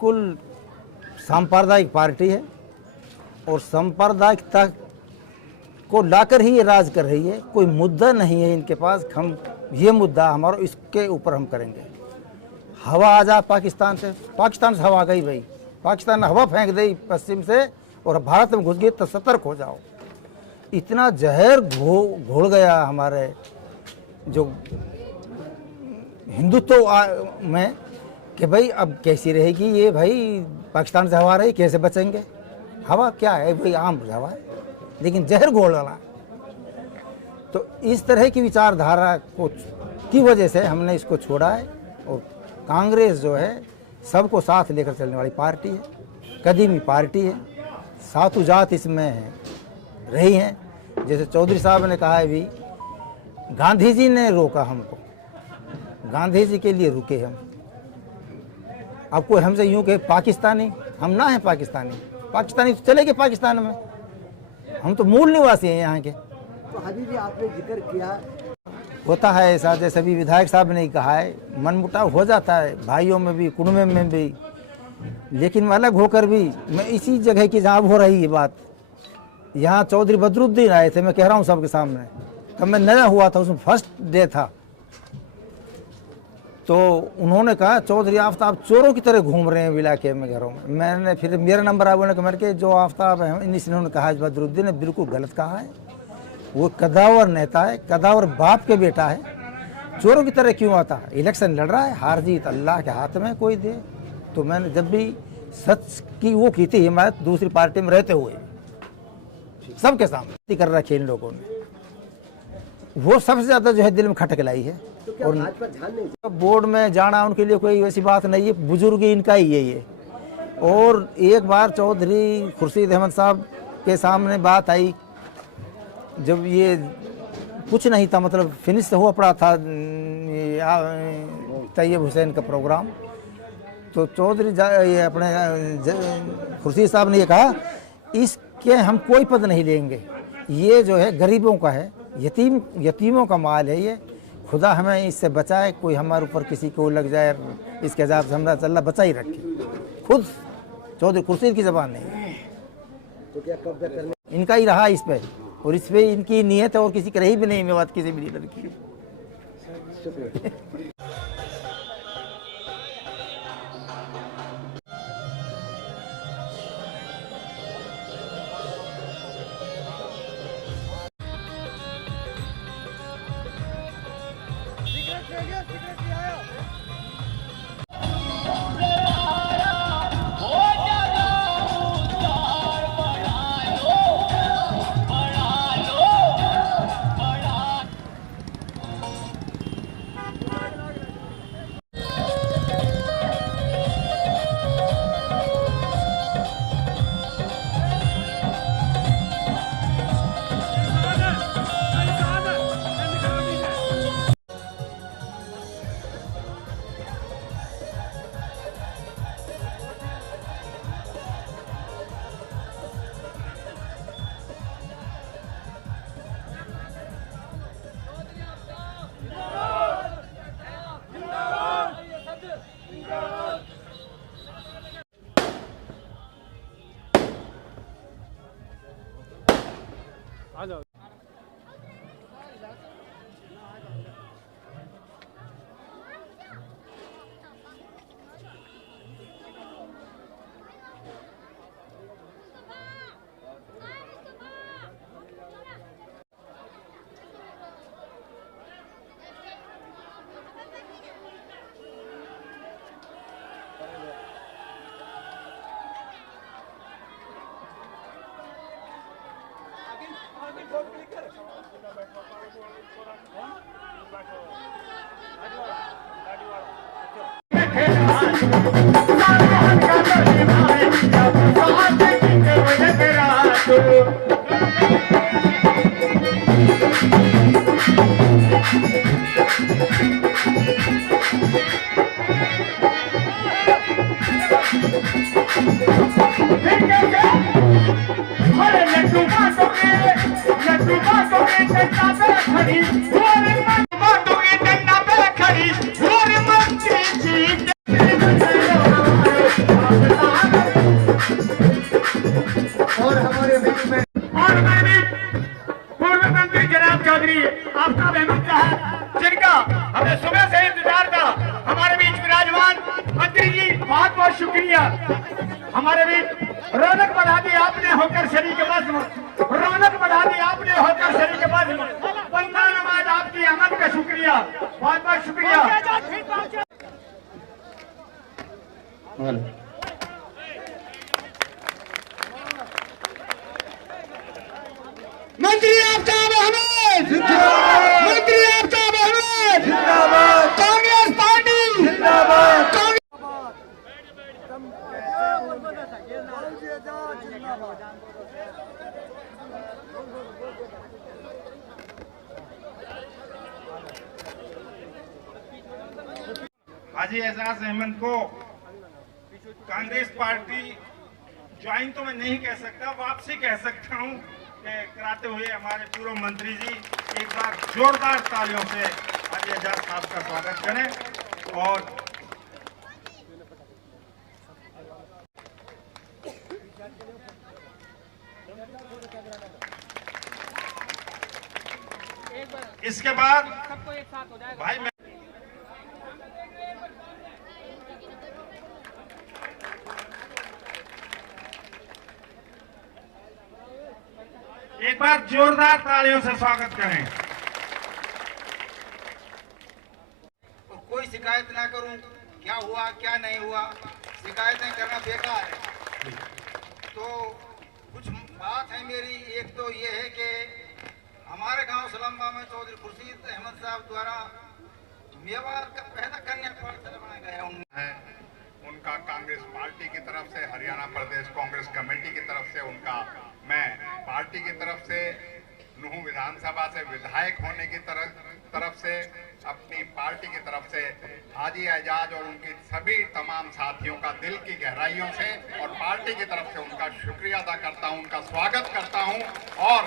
कुल सांप्रदायिक पार्टी है और सांप्रदायिकता को लाकर ही ये राज कर रही है। कोई मुद्दा नहीं है इनके पास। हम ये मुद्दा हमारा, इसके ऊपर हम करेंगे। हवा आ जा पाकिस्तान से हवा आ गई भाई। पाकिस्तान ने हवा फेंक दी पश्चिम से और भारत में घुस गई तो सतर्क हो जाओ। इतना जहर घोल गया हमारे जो हिंदुत्व में कि भाई अब कैसी रहेगी ये भाई। पाकिस्तान से हवा रही, कैसे बचेंगे? हवा क्या है भाई, आम हवा है, लेकिन जहर घोल डाला। तो इस तरह की विचारधारा को की वजह से हमने इसको छोड़ा है। और कांग्रेस जो है सबको साथ लेकर चलने वाली पार्टी है, कदीमी पार्टी है। सातों जात इसमें है, रही हैं। जैसे चौधरी साहब ने कहा है भी, गांधी जी ने रोका हमको, गांधी जी के लिए रुके हम। अब कोई हमसे यूं कहे पाकिस्तानी, हम ना हैं पाकिस्तानी तो चले गए पाकिस्तान में। हम तो मूल निवासी हैं यहाँ के। तो अभी भी आपने जिक्र किया, होता है ऐसा, जैसे भी विधायक साहब ने कहा है, मनमुटाव हो जाता है भाइयों में भी, कुनबे में भी। लेकिन अलग होकर भी मैं इसी जगह की जहाँ हो रही है बात, यहाँ चौधरी बदरुद्दीन आए थे, मैं कह रहा हूँ सबके सामने, तब मैं नया हुआ था, उसमें फर्स्ट डे था। तो उन्होंने कहा चौधरी आफ्ताब चोरों की तरह घूम रहे हैं इलाके में, घरों में। मैंने फिर मेरा नंबर आया, उन्होंने कहा कि जो आफ्ताब है, इन्होंने कहा बदरुद्दीन ने बिल्कुल गलत कहा है। वो कदावर नेता है, कदावर बाप के बेटा है, चोरों की तरह क्यों आता है? इलेक्शन लड़ रहा है, हार जीत अल्लाह के हाथ में, कोई दे। तो मैंने जब भी सच की वो की थी हिमायत, दूसरी पार्टी में रहते हुए सबके सामने कर रखी इन लोगों ने, वो सबसे ज़्यादा जो है दिल में खटक लाई है। तो और भाजपा ध्यान नहीं, बोर्ड में जाना उनके लिए कोई वैसी बात नहीं है, बुजुर्ग इनका ही है ये। और एक बार चौधरी खुर्शीद अहमद साहब के सामने बात आई, जब ये कुछ नहीं था, मतलब फिनिश हुआ पड़ा था तैयब हुसैन का प्रोग्राम, तो चौधरी ये अपने खुर्शीद साहब ने ये कहा, इसके हम कोई पद नहीं लेंगे, ये जो है गरीबों का है, यतीमों का माल है ये, खुदा हमें इससे बचाए, कोई हमारे ऊपर किसी को लग जाए, इसके अजाब से हमरा अल्लाह बचा ही रखे। खुद चौधरी खुर्शीद की ज़बान नहीं, तो क्या कब्जा करने इनका ही रहा इस पे, और इस पे इनकी नीयत है, और किसी की रही भी नहीं मैं बात किसी भी लीडर की। शुक्रिया। मंत्री जी बहुत बहुत शुक्रिया। हमारे भी रौनक बढ़ा दी आपने होकर शरीक बज़्म, रौनक बढ़ा दी आपने होकर शरीक बज़्म। बंदा नवाज आपकी अमन का शुक्रिया, बहुत बहुत शुक्रिया। मंत्री आफ्ताब अहमद जिंदाबाद, मंत्री आफ्ताब अहमद जिंदाबाद, कांग्रेस पार्टी जिंदाबाद। हाजी एजाज अहमद को कांग्रेस पार्टी ज्वाइन तो मैं नहीं कह सकता, वापसी कह सकता हूं कराते हुए हमारे पूर्व मंत्री जी एक बार जोरदार तालियों से हाजी एजाज साहब का स्वागत करें। और इसके बाद भाई मैं एक बार जोरदार तालियों से स्वागत करें। कोई शिकायत ना करूं, क्या हुआ क्या नहीं हुआ, शिकायतें करना बेकार है। तो कुछ बात है मेरी, एक तो ये है कि हमारे गांव सलम्बा में चौधरी खुर्शीद अहमद साहब द्वारा मेवात का पहला कन्या पाठशाला बनाया गया है। उनका कांग्रेस पार्टी की तरफ से, हरियाणा प्रदेश कांग्रेस कमेटी की तरफ से, उनका मैं पार्टी की तरफ से, नूह विधानसभा से विधायक होने की तरफ से, अपनी पार्टी की तरफ से हाजी एजाज और उनके सभी तमाम साथियों का दिल की गहराइयों से और पार्टी की तरफ से उनका शुक्रिया अदा करता हूं, उनका स्वागत करता हूं। और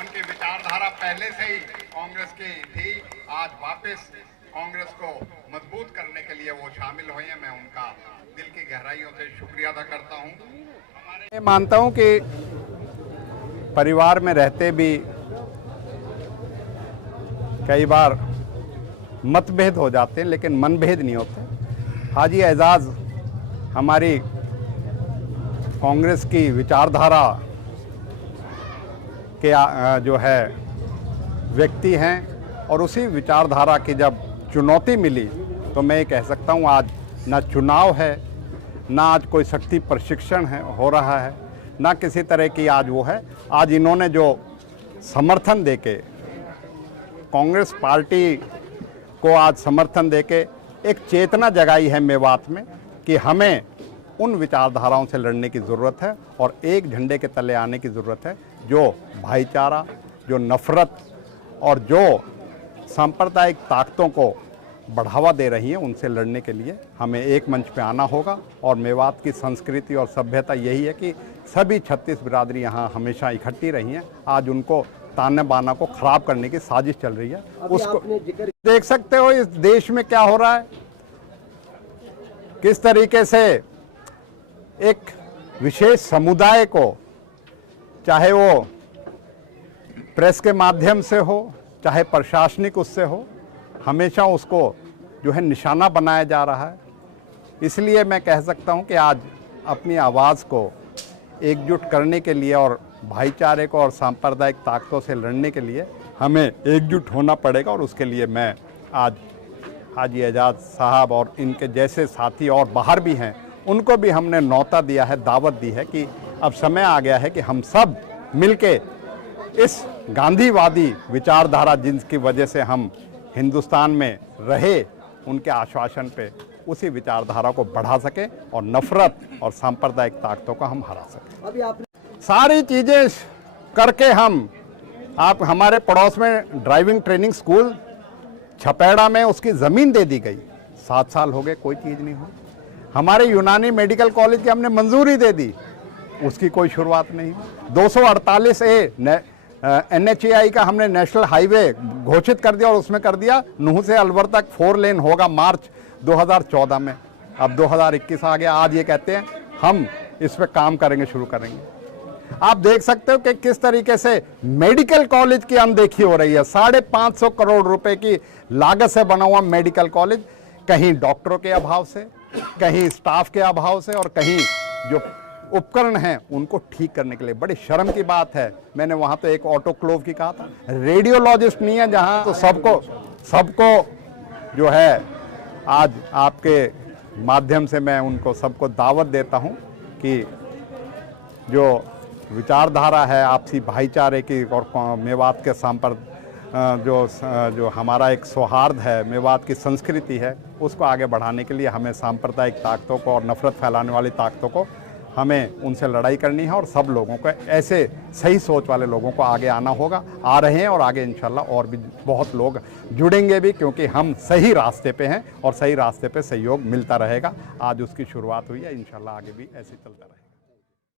उनकी विचारधारा पहले से ही कांग्रेस की थी, आज वापस कांग्रेस को मजबूत करने के लिए वो शामिल हुए हैं। मैं उनका दिल की गहराइयों से शुक्रिया अदा करता हूं। मैं मानता हूं कि परिवार में रहते भी कई बार मतभेद हो जाते हैं, लेकिन मनभेद नहीं होते। हाजी एजाज हमारी कांग्रेस की विचारधारा के जो है व्यक्ति हैं, और उसी विचारधारा की जब चुनौती मिली तो मैं ये कह सकता हूँ आज ना चुनाव है, ना आज कोई शक्ति प्रशिक्षण हो रहा है, ना किसी तरह की आज वो है। आज इन्होंने जो समर्थन देके कांग्रेस पार्टी को आज समर्थन देके एक चेतना जगाई है मेवात में कि हमें उन विचारधाराओं से लड़ने की ज़रूरत है और एक झंडे के तले आने की ज़रूरत है, जो भाईचारा, जो नफ़रत और जो सांप्रदायिक ताकतों को बढ़ावा दे रही हैं, उनसे लड़ने के लिए हमें एक मंच पे आना होगा। और मेवात की संस्कृति और सभ्यता यही है कि सभी 36 बिरादरी यहाँ हमेशा इकट्ठी रही हैं। आज उनको ताने बाना को खराब करने की साजिश चल रही है। उसको देख सकते हो इस देश में क्या हो रहा है, किस तरीके से एक विशेष समुदाय को, चाहे वो प्रेस के माध्यम से हो, चाहे प्रशासनिक उससे हो, हमेशा उसको जो है निशाना बनाया जा रहा है। इसलिए मैं कह सकता हूं कि आज अपनी आवाज़ को एकजुट करने के लिए और भाईचारे को और सांप्रदायिक ताकतों से लड़ने के लिए हमें एकजुट होना पड़ेगा। और उसके लिए मैं आज हाजी एजाज साहब और इनके जैसे साथी और बाहर भी हैं, उनको भी हमने न्योता दिया है, दावत दी है कि अब समय आ गया है कि हम सब मिलके इस गांधीवादी विचारधारा जिनकी वजह से हम हिंदुस्तान में रहे, उनके आश्वासन पे उसी विचारधारा को बढ़ा सके और नफरत और सांप्रदायिक ताकतों को हम हरा सकें। अभी आपने सारी चीज़ें करके हम, आप हमारे पड़ोस में ड्राइविंग ट्रेनिंग स्कूल छपेड़ा में उसकी ज़मीन दे दी गई, 7 साल हो गए, कोई चीज़ नहीं हुई। हमारे यूनानी मेडिकल कॉलेज की हमने मंजूरी दे दी, उसकी कोई शुरुआत नहीं। 248A NHAI का हमने नेशनल हाईवे घोषित कर दिया और उसमें कर दिया नूह से अलवर तक 4 लेन होगा मार्च 2014 में। अब 2021 आ गया, आज ये कहते हैं हम इस पे काम करेंगे, शुरू करेंगे। आप देख सकते हो कि किस तरीके से मेडिकल कॉलेज की अनदेखी हो रही है। 550 करोड़ रुपए की लागत से बना हुआ मेडिकल कॉलेज, कहीं डॉक्टरों के अभाव से, कहीं स्टाफ के अभाव से और कहीं जो उपकरण हैं उनको ठीक करने के लिए। बड़ी शर्म की बात है, मैंने वहाँ तो एक ऑटोक्लेव की कहा था, रेडियोलॉजिस्ट नहीं है जहाँ, तो सबको जो है आज आपके माध्यम से मैं उनको सबको दावत देता हूँ कि जो विचारधारा है आपसी भाईचारे की और मेवात के जो हमारा एक सौहार्द है, मेवात की संस्कृति है, उसको आगे बढ़ाने के लिए हमें सांप्रदायिक ताकतों को और नफरत फैलाने वाली ताकतों को हमें उनसे लड़ाई करनी है और सब लोगों को, ऐसे सही सोच वाले लोगों को आगे आना होगा। आ रहे हैं और आगे इंशाल्लाह और भी बहुत लोग जुड़ेंगे भी, क्योंकि हम सही रास्ते पे हैं और सही रास्ते पे सहयोग मिलता रहेगा। आज उसकी शुरुआत हुई है, इंशाल्लाह आगे भी ऐसे चलता रहेगा।